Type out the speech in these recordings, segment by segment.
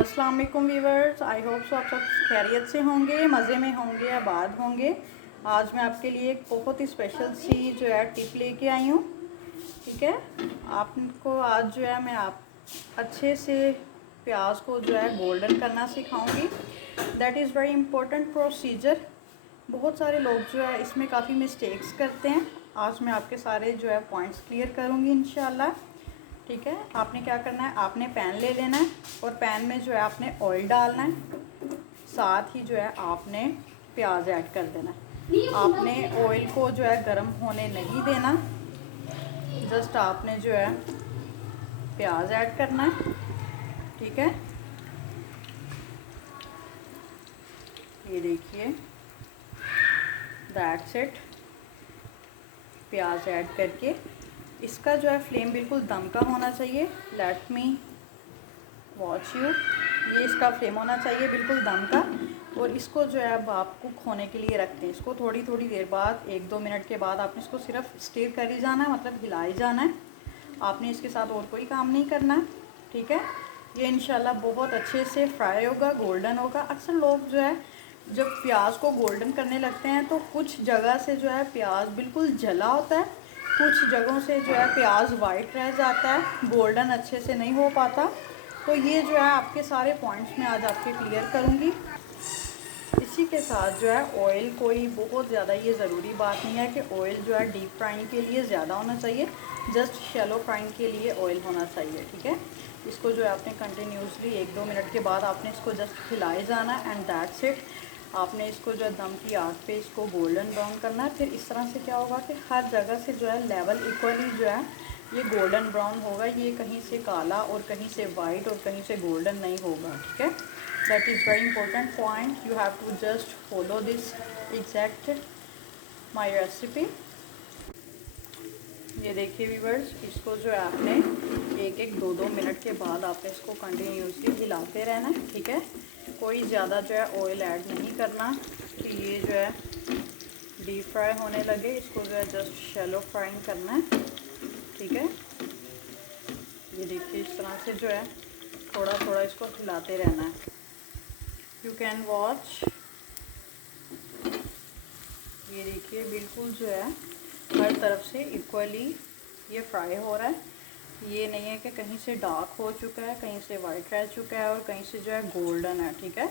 अस्सलाम वालेकुम viewers, I hope so आप सब खैरियत से होंगे, मज़े में होंगे, आबाद होंगे। आज मैं आपके लिए एक बहुत ही स्पेशल सी जो है टिप लेके आई हूँ। ठीक है, आपको आज जो है मैं आप अच्छे से प्याज को जो है गोल्डन करना सिखाऊंगी। That is very important procedure. बहुत सारे लोग जो है इसमें काफ़ी मिस्टेक्स करते हैं। आज मैं आपके सारे जो है पॉइंट्स क्लियर करूँगी इंशाल्लाह। ठीक है, आपने क्या करना है, आपने पैन ले लेना है और पैन में जो है आपने ऑयल डालना है। साथ ही जो है आपने प्याज ऐड कर देना है। आपने ऑयल को जो है गर्म होने नहीं देना, जस्ट आपने जो है प्याज ऐड करना है। ठीक है, ये देखिए, दैट्स इट। प्याज ऐड करके इसका जो है फ्लेम बिल्कुल दम का होना चाहिए। Let me watch you. ये इसका फ्लेम होना चाहिए बिल्कुल दम का। और इसको जो है अब आप कुक होने के लिए रखते हैं। इसको थोड़ी थोड़ी देर बाद 1-2 मिनट के बाद आपने इसको सिर्फ स्टिर कर ही जाना है, मतलब हिला ही जाना है। आपने इसके साथ और कोई काम नहीं करना है। ठीक है, ये इंशाल्लाह बहुत अच्छे से फ्राई होगा, गोल्डन होगा। अक्सर लोग जो है जब प्याज को गोल्डन करने लगते हैं तो कुछ जगह से जो है प्याज बिल्कुल जला होता है, कुछ जगहों से जो है प्याज वाइट रह जाता है, गोल्डन अच्छे से नहीं हो पाता। तो ये जो है आपके सारे पॉइंट्स में आज आपके क्लियर करूँगी। इसी के साथ जो है ऑयल कोई बहुत ज़्यादा ये ज़रूरी बात नहीं है कि ऑयल जो है डीप फ्राइंग के लिए ज़्यादा होना चाहिए, जस्ट शैलो फ्राइंग के लिए ऑयल होना चाहिए। ठीक है, इसको जो है आपने कंटिन्यूसली 1-2 मिनट के बाद आपने इसको जस्ट हिलाए जाना है एंड दैट्स इट। आपने इसको जो है दम की आग पे इसको गोल्डन ब्राउन करना है। फिर इस तरह से क्या होगा कि हर जगह से जो है लेवल इक्वली जो है ये गोल्डन ब्राउन होगा। ये कहीं से काला और कहीं से वाइट और कहीं से गोल्डन नहीं होगा। ठीक है, that is very important point. You have to just follow this exact my recipe. ये देखिए व्यूवर्स, इसको जो है आपने 1-1, 2-2 मिनट के बाद आपने इसको कंटिन्यूसली हिलाते रहना है। ठीक है, कोई ज़्यादा जो है ऑयल ऐड नहीं करना कि ये जो है डीप फ्राई होने लगे। इसको जो है जस्ट शैलो फ्राइंग करना है। ठीक है, ये देखिए इस तरह से जो है थोड़ा थोड़ा इसको हिलाते रहना है। You can watch. ये देखिए बिल्कुल जो है हर तरफ से इक्वली ये फ्राई हो रहा है। ये नहीं है कि कहीं से डार्क हो चुका है, कहीं से वाइट रह चुका है और कहीं से जो है गोल्डन है। ठीक है,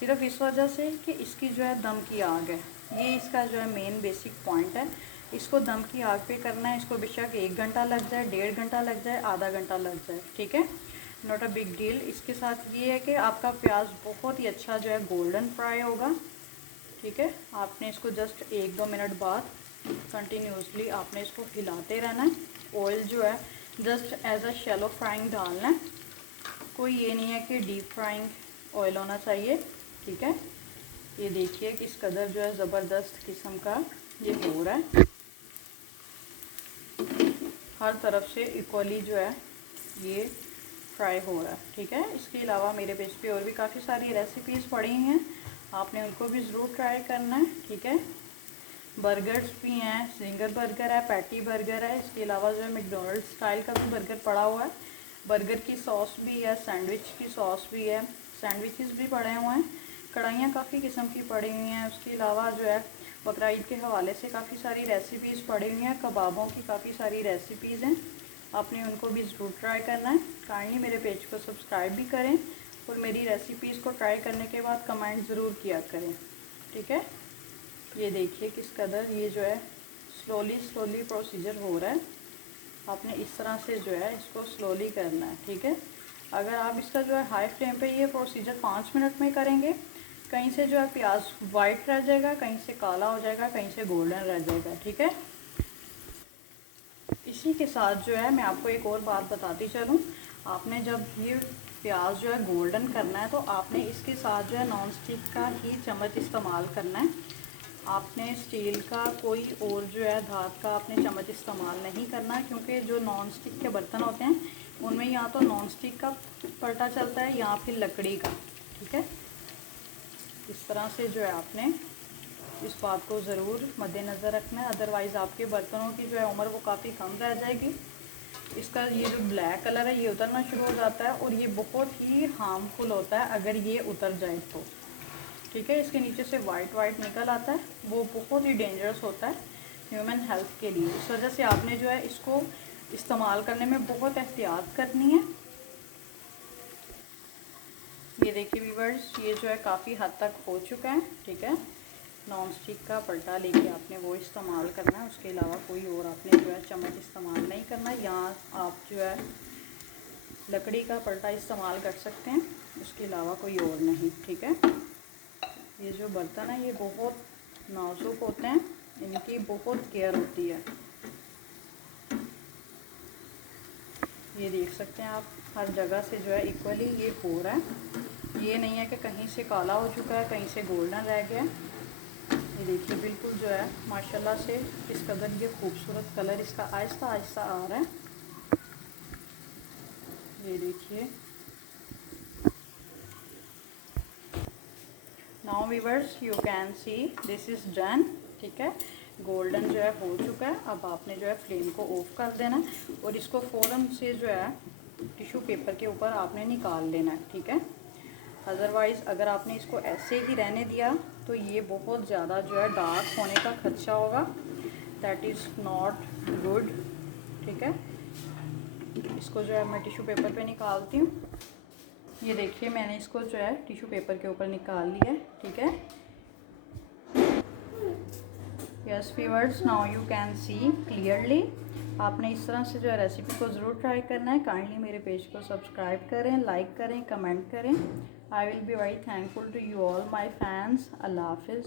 सिर्फ इस वजह से कि इसकी जो है दम की आग है। ये इसका जो है मेन बेसिक पॉइंट है। इसको दम की आग पे करना है। इसको बेशक 1 घंटा लग जाए, 1.5 घंटा लग जाए, आधा घंटा लग जाए। ठीक है, नॉट अ बिग डील। इसके साथ ये है कि आपका प्याज बहुत ही अच्छा जो है गोल्डन फ्राई होगा। ठीक है, आपने इसको जस्ट 1-2 मिनट बाद कंटिन्यूसली आपने इसको हिलाते रहना है। ऑयल जो है just as a shallow frying डालना है, कोई ये नहीं है कि डीप फ्राइंग ऑयल होना चाहिए। ठीक है, ये देखिए किस कदर जो है ज़बरदस्त किस्म का ये हो रहा है। हर तरफ से इक्वली जो है ये फ्राई हो रहा है। ठीक है, इसके अलावा मेरे पेज पे और भी काफ़ी सारी रेसिपीज़ पड़ी हैं, आपने उनको भी ज़रूर ट्राई करना है। ठीक है, बर्गर्स भी हैं, जिंगर बर्गर है, पैटी बर्गर है। इसके अलावा जो है मैकडोनल्ड्स स्टाइल का भी बर्गर पड़ा हुआ है। बर्गर की सॉस भी है, सैंडविच की सॉस भी है, सैंडविचेस भी पड़े हुए हैं। कढ़ाइयाँ काफ़ी किस्म की पड़ी हुई हैं। उसके अलावा जो है बकरा ईद के हवाले से काफ़ी सारी रेसिपीज़ पड़ी हुई हैं। कबाबों की काफ़ी सारी रेसिपीज़ हैं, आपने उनको भी ज़रूर ट्राई करना है। काइंडली मेरे पेज को सब्सक्राइब भी करें और मेरी रेसिपीज़ को ट्राई करने के बाद कमेंट ज़रूर किया करें। ठीक है, ये देखिए किस कदर ये जो है स्लोली प्रोसीजर हो रहा है। आपने इस तरह से जो है इसको स्लोली करना है। ठीक है, अगर आप इसका जो है हाई फ्लेम पे ये प्रोसीजर 5 मिनट में करेंगे, कहीं से जो है प्याज वाइट रह जाएगा, कहीं से काला हो जाएगा, कहीं से गोल्डन रह जाएगा। ठीक है, इसी के साथ जो है मैं आपको एक और बात बताती चलूँ। आपने जब ये प्याज जो है गोल्डन करना है तो आपने इसके साथ जो है नॉन स्टिक का ही चम्मच इस्तेमाल करना है। आपने स्टील का कोई और जो है धात का आपने चम्मच इस्तेमाल नहीं करना, क्योंकि जो नॉन स्टिक के बर्तन होते हैं उनमें या तो नॉन स्टिक का पलटा चलता है या फिर लकड़ी का। ठीक है, इस तरह से जो है आपने इस बात को ज़रूर मद्देनज़र रखना है, अदरवाइज़ आपके बर्तनों की जो है उम्र वो काफ़ी कम रह जाएगी। इसका ये जो ब्लैक कलर है ये उतरना शुरू हो जाता है और ये बहुत ही हार्मफुल होता है अगर ये उतर जाए तो। ठीक है, इसके नीचे से वाइट निकल आता है, वो बहुत ही डेंजरस होता है ह्यूमन हेल्थ के लिए। इस वजह से आपने जो है इसको इस्तेमाल करने में बहुत एहतियात करनी है। ये देखिए व्यूअर्स, ये जो है काफ़ी हद तक हो चुका है। ठीक है, नॉन स्टिक का पलटा लेके आपने वो इस्तेमाल करना है, उसके अलावा कोई और आपने जो है चम्मच इस्तेमाल नहीं करना। यहाँ आप जो है लकड़ी का पलटा इस्तेमाल कर सकते हैं, उसके अलावा कोई और नहीं। ठीक है, ये जो बर्तन है ये बहुत नाजुक होते हैं, इनकी बहुत केयर होती है। ये देख सकते हैं आप, हर जगह से जो है इक्वली ये हो रहा है। ये नहीं है कि कहीं से काला हो चुका है, कहीं से गोल्डन रह गया। ये देखिए बिल्कुल जो है माशाल्लाह से इस कदर ये खूबसूरत कलर इसका आहिस्ता आहिस्ता आ रहा है। ये देखिए, now viewers you can see this is done. ठीक है, गोल्डन जो है हो चुका है। अब आपने जो है फ्लेम को ऑफ कर देना है और इसको फ़ौरन से जो है टिश्यू पेपर के ऊपर आपने निकाल लेना है। ठीक है, अदरवाइज़ अगर आपने इसको ऐसे ही रहने दिया तो ये बहुत ज़्यादा जो है डार्क होने का खदशा होगा, दैट इज़ नॉट गुड। ठीक है, इसको जो है मैं टिश्यू पेपर पे निकालती हूँ। ये देखिए मैंने इसको जो है टिश्यू पेपर के ऊपर निकाल लिया है। ठीक है, yes viewers, now you can see clearly. आपने इस तरह से जो है रेसिपी को ज़रूर ट्राई करना है। काइंडली मेरे पेज को सब्सक्राइब करें, लाइक करें, कमेंट करें। I will be very thankful to you all my fans. अल्लाह हाफिज़।